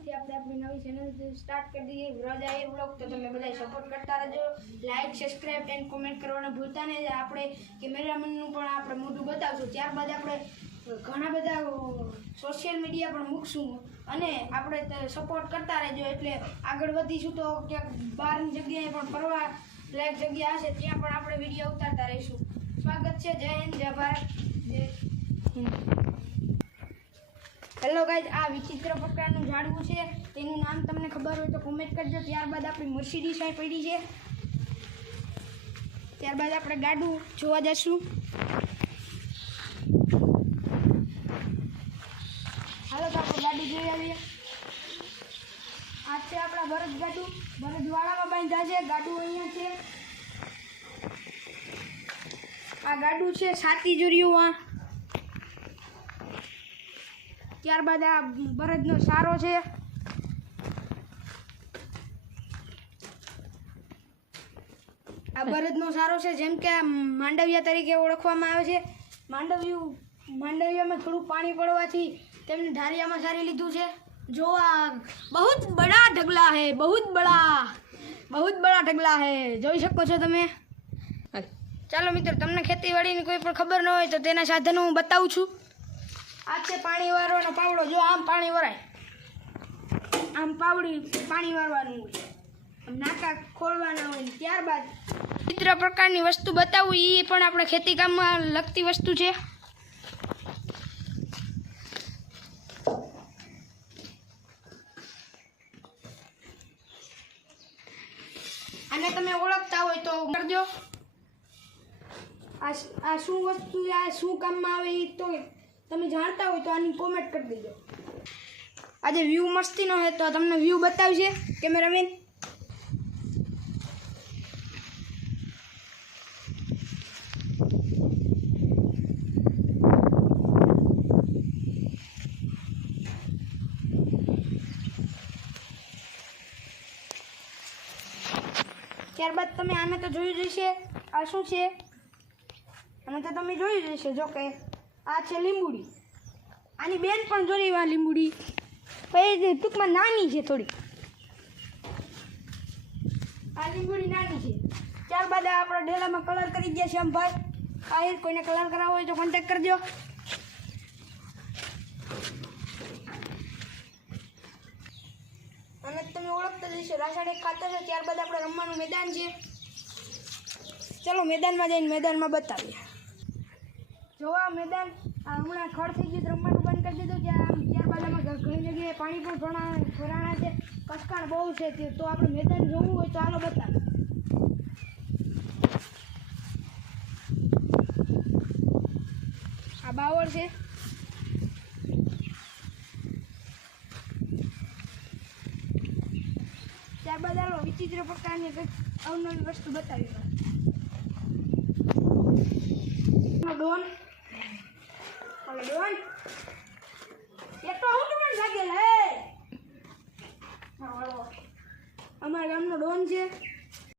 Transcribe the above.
આજથી આપણે આપણી નવી ચેનલ સ્ટાર્ટ કરી દઈએ વ્રજાએ વ્લોગ. તો તમે બધા સપોર્ટ કરતા રહેજો. લાઈક, સબસ્ક્રાઇબ એન્ડ કોમેન્ટ કરવાનું ભૂલતા નહીં. આપણે કેમેરામેનનું પણ આપણે મોઢું બતાવશું. ત્યારબાદ આપણે ઘણા બધા સોશિયલ મીડિયા પણ મૂકશું અને આપણે સપોર્ટ કરતા રહેજો. એટલે આગળ વધીશું તો ક્યાંક બહારની જગ્યાએ પણ ફરવા લાયક જગ્યા હશે ત્યાં પણ આપણે વિડીયો ઉતારતા રહીશું. સ્વાગત છે. જય હિન્દ, જય ભારત, જય હિન્દ. હેલો ગાઈઝ, આ વિચિત્ર પ્રકારનું ઝાડવું છે. તેનું નામ તમને ખબર હોય તો કોમેન્ટ કરજો. ત્યારબાદ આપણી મર્સિડીઝ અહીં પડી છે. ત્યારબાદ આપણે ગાડું જોવા જશું. હાલો તો આપણે ગાડી જોઈ આવીએ. આ છે આપણા ભરત ગાડું. ભરતવાડામાં બાંધ્યા છે. ગાડું અહીંયા છે. આ ગાડું છે 7 તિજોરીઓમાં. ત્યારબાદ આ બળદનો સારો છે. આ બળદનો સારો છે, જેમ કે આ માંડવિયા તરીકે ઓળખવામાં આવે છે. માંડવિયામાં થોડું પાણી પડવાથી તેમને ઢારિયામાં સારી લીધું છે. જો આ બહુ બડા ઢગલા હે, બહુ બડા ઢગલા હે, જોઈ શકો છો તમે. ચાલો મિત્રો, તમને ખેતીવાડીની કોઈ પણ ખબર ન હોય તો તેના સાધનો હું બતાવું છું. આ છે પાણી વારવાનો પાવડો. જો આમ પાણી વરાય, આમ પાણી વારવાનું હોય, આમ નાકા ખોલવાના હોય. ત્યારબાદ વિચિત્ર પ્રકારની વસ્તુ બતાવું, એ પણ આપણે ખેતી કામમાં લગતી વસ્તુ છે. આને તમે ઓળખતા હોય તો કરજો. આ શું વસ્તુ, આ શું કામમાં આવે એ તો તમે જાણતા હોય તો આની કોમેન્ટ કરી દેજો. આજે વ્યૂ મસ્તીનો છે તો તમને વ્યૂ બતાવશે કેમેરામેન. ત્યારબાદ તમે આને તો જોયું જશે. આ શું છે? આને તો તમે જોયું જશે. જો કે આ છે લીંબુડી. આની બેન પણ જોઈ આ લીંબુડી. પછી ટૂંકમાં નાની છે થોડી. આ લીંબુડી નાની છે. ત્યારબાદ આપણા ઢેલામાં કલર કરી ગયા છે આમ ભાઈ. આ કોઈને કલર કરાવવો હોય તો કોન્ટેક્ટ કરજો. અને તમે ઓળખતા જશો. રાસાયણિક ખાતર છે. ત્યારબાદ આપણે રમવાનું મેદાન છે. ચલો મેદાનમાં જઈને મેદાનમાં બતાવીએ. જોવા મેદાન હમણાં ખડ થઈ ગયું, રમવાનું બંધ કરી દીધું. ત્યારબાદ આમાં ઘણી જગ્યાએ પાણી પણ ભરાણા છે. કસકાણ બહુ છે. તો આપણે મેદાન જોવું હોય તો હાલો બતાવે. આ બાવળ છે. ત્યારબાદ હાલો વિચિત્ર પ્રકારની કંઈક અવનવી વસ્તુ બતાવી. ડોન ડોન એ તો હું પણ લાગેલ હે. અમારા ગામનો ડોન છે.